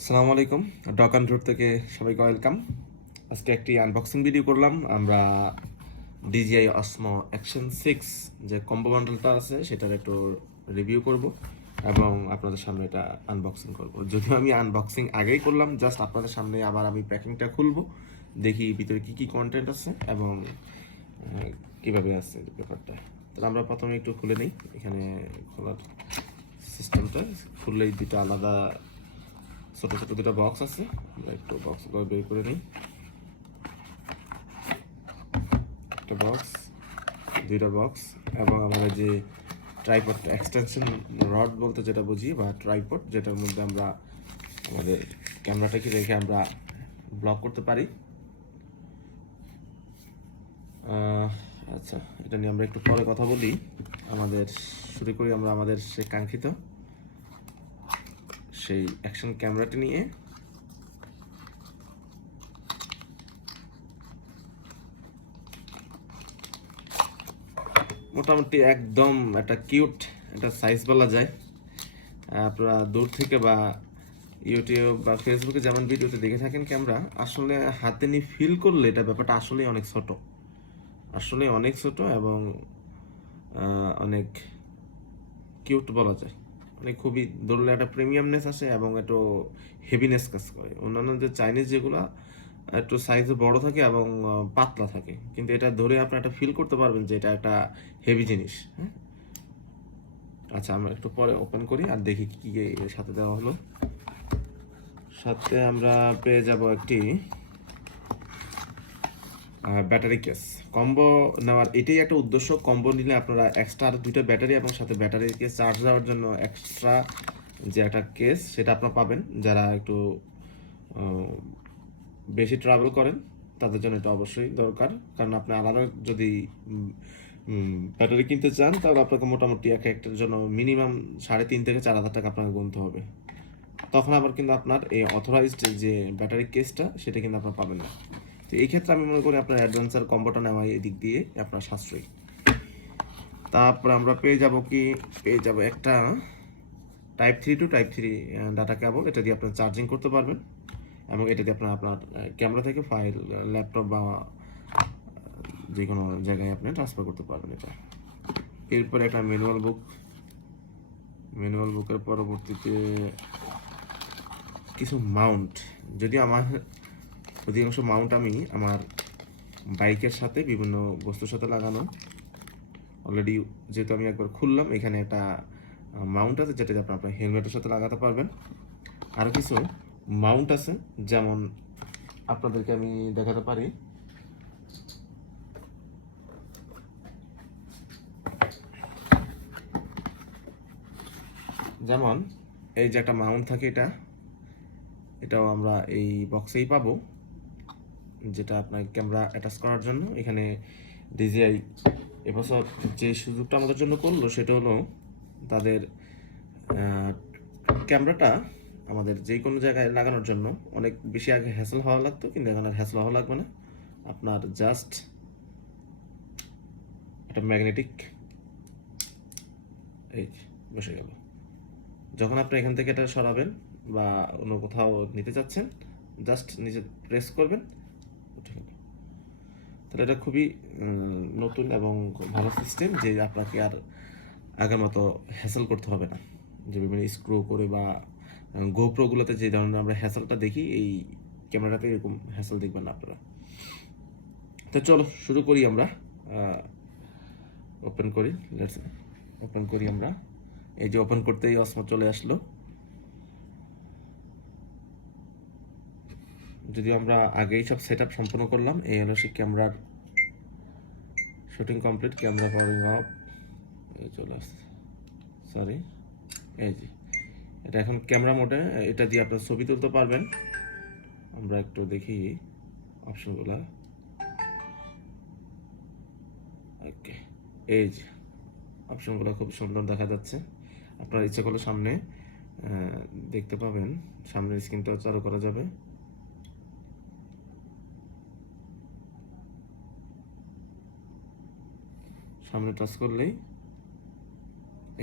আসসালামু আলাইকুম। Doc and root থেকে সবাইকে ওয়েলকাম। আজকে একটি আনবক্সিং ভিডিও করলাম। আমরা DJI Osmo Action 6 যে কম্বো বান্ডেলটা আছে সেটার একটু রিভিউ করব এবং আপনাদের সামনে এটা আনবক্সিং করব। যদিও আমি আনবক্সিং আগেই করলাম, জাস্ট আপনাদের সামনে আবার আমি প্যাকিংটা খুলবো, দেখি ভিতরে কি কি কন্টেন্ট আছে এবং কিভাবে আছে ব্যাপারটা। তাহলে আমরা প্রথমে একটু খুলে নিই। এখানে খোলার সিস্টেমটা খুললেই দুটো আলাদা ছোট ছোট দুটো বক্স আছে। আমরা একটু বক্সগুলো বের করে নিই। একটা বক্স, দুইটা বক্স এবং আমাদের যে ট্রাইপড এক্সটেনশন রড বলতে যেটা বুঝি, বা ট্রাইপড, যেটার মধ্যে আমরা আমাদের ক্যামেরাটাকে রেখে আমরা ব্লক করতে পারি। আচ্ছা, এটা নিয়ে আমরা একটু পরে কথা বলি। আমাদের শুরু করি আমরা আমাদের সেই কাঙ্ক্ষিত সেই অ্যাকশন ক্যামেরাটি নিয়ে। মোটামুটি একদম একটা কিউট একটা সাইজ বলা যায়। আপনারা দূর থেকে বা ইউটিউব বা ফেসবুকে যেমন ভিডিওতে দেখে থাকেন ক্যামেরা, আসলে হাতে নিয়ে ফিল করলে এটা ব্যাপারটা আসলেই অনেক ছোট, আসলে অনেক ছোট এবং অনেক কিউট বলা যায়। মানে খুবই ধরলে একটা প্রিমিয়ামনেস আসে এবং একটু হেভিনেস কাজ করে। অন্যান্য যে চাইনিজ যেগুলো একটু সাইজে বড় থাকে এবং পাতলা থাকে, কিন্তু এটা ধরে আপনি একটা ফিল করতে পারবেন যে এটা একটা হেভি জিনিস। হ্যাঁ, আচ্ছা, আমরা একটু পরে ওপেন করি আর দেখি কি কি এর সাথে দেওয়া হলো। সাথে আমরা পেয়ে যাব একটি ব্যাটারি কেস। কম্বো নেওয়ার এটাই একটা উদ্দেশ্য। কম্বো নিলে আপনারা এক্সট্রা আর দুইটা ব্যাটারি এবং সাথে ব্যাটারি কেস চার্জ দেওয়ার জন্য এক্সট্রা যে একটা কেস, সেটা আপনারা পাবেন। যারা একটু বেশি ট্রাভেল করেন তাদের জন্য এটা অবশ্যই দরকার, কারণ আপনি আলাদা যদি ব্যাটারি কিনতে চান তাহলে আপনাকে মোটামুটি এক একটার জন্য মিনিমাম 3,500 থেকে 4,000 টাকা আপনাকে গুনতে হবে। তখন আবার কিন্তু আপনার এই অথরাইজড যে ব্যাটারি কেসটা সেটা কিন্তু আপনার পাবেন না। তো এই ক্ষেত্রে আমি মনে করি আপনার অ্যাডভেঞ্চার কম্বোটা নেওয়া এদিক দিয়ে আপনার সাশ্রয়ী। তারপরে আমরা পেয়ে যাব একটা type 3 to type 3 data cable. এটা দিয়ে আপনার চার্জিং করতে পারবেন এবং এটা দিয়ে আপনার আপনার ক্যামেরা থেকে ফাইল, ল্যাপটপ বা যে কোনো জায়গায় আপনি ট্রান্সফার করতে পারবেন এটা। এরপরে একটা ম্যানুয়াল বুকের পরবর্তীতে কিছু মাউন্ট। যদিও আমার অধিকাংশ মাউন্ট আমি আমার বাইকের সাথে বিভিন্ন বস্তুর সাথে লাগানো অলরেডি, যেহেতু আমি একবার খুললাম। এখানে একটা মাউন্ট আছে যেটা আপনার হেলমেটের সাথে লাগাতে পারবেন। আরও কিছু মাউন্ট আছে, যেমন আপনাদেরকে আমি দেখাতে পারি। যেমন এই যে একটা মাউন্ট থাকে, এটাও আমরা এই বক্সেই পাবো, যেটা আপনার ক্যামেরা অ্যাটাচ করার জন্য। এখানে DJI এবছর যে সুযোগটা আমাদের জন্য করলো সেটা হলো তাদের ক্যামেরাটা আমাদের যে কোনো জায়গায় লাগানোর জন্য অনেক বেশি আগে হ্যাসেল হওয়া লাগতো, কিন্তু এখন আর হ্যাসেল হওয়া লাগবে না। আপনার জাস্ট একটা ম্যাগনেটিক এই বসে গেল। যখন আপনি এখান থেকে এটা সরাবেন বা অন্য কোথাও নিতে চাচ্ছেন, জাস্ট নিচে প্রেস করবেন, উঠে গেল। তাহলে এটা খুবই নতুন এবং ভালো সিস্টেম, যে আপনাকে আর আগের মতো হ্যাসেল করতে হবে না, যে বিভিন্ন স্ক্রু করে বা গোপ্রোগুলোতে যে ধরনের আমরা হ্যাসেলটা দেখি, এই ক্যামেরাতে এরকম হ্যাসেল দেখবেন না আপনারা। তো চলো শুরু করি আমরা। ওপেন করি, ওপেন করি আমরা। এই যে ওপেন করতেই অসমো চলে আসলো। যদিও আমরা আগেই সব সেট আপ সম্পন্ন করলাম। এই হলো সেই ক্যামেরার shooting complete, camera powering of, এই চলে আসছে, সরি, এই যে এটা এখন ক্যামেরা মোডে। এটা দিয়ে আপনার ছবি তুলতে পারবেন। আমরা একটু দেখি অপশনগুলো। ওকে, এই যে অপশনগুলো খুব সুন্দর দেখা যাচ্ছে। আপনার ইচ্ছা করলে সামনে দেখতে পাবেন, সামনের স্ক্রিনটাও চালু করা যাবে। সামনে টাচ করলেই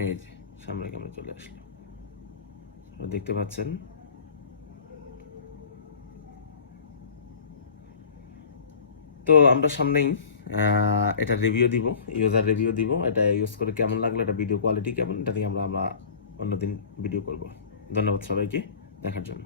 এই যে সামনে ক্যামেরা চলে আসলো, দেখতে পাচ্ছেন। তো আমরা সামনেই এটা রিভিউ দিব, ইউজার রিভিউ দিব, এটা ইউজ করে কেমন লাগলো, এটা ভিডিও কোয়ালিটি কেমন, এটা নিয়ে আমরা অন্যদিন ভিডিও করব। ধন্যবাদ সবাইকে দেখার জন্য।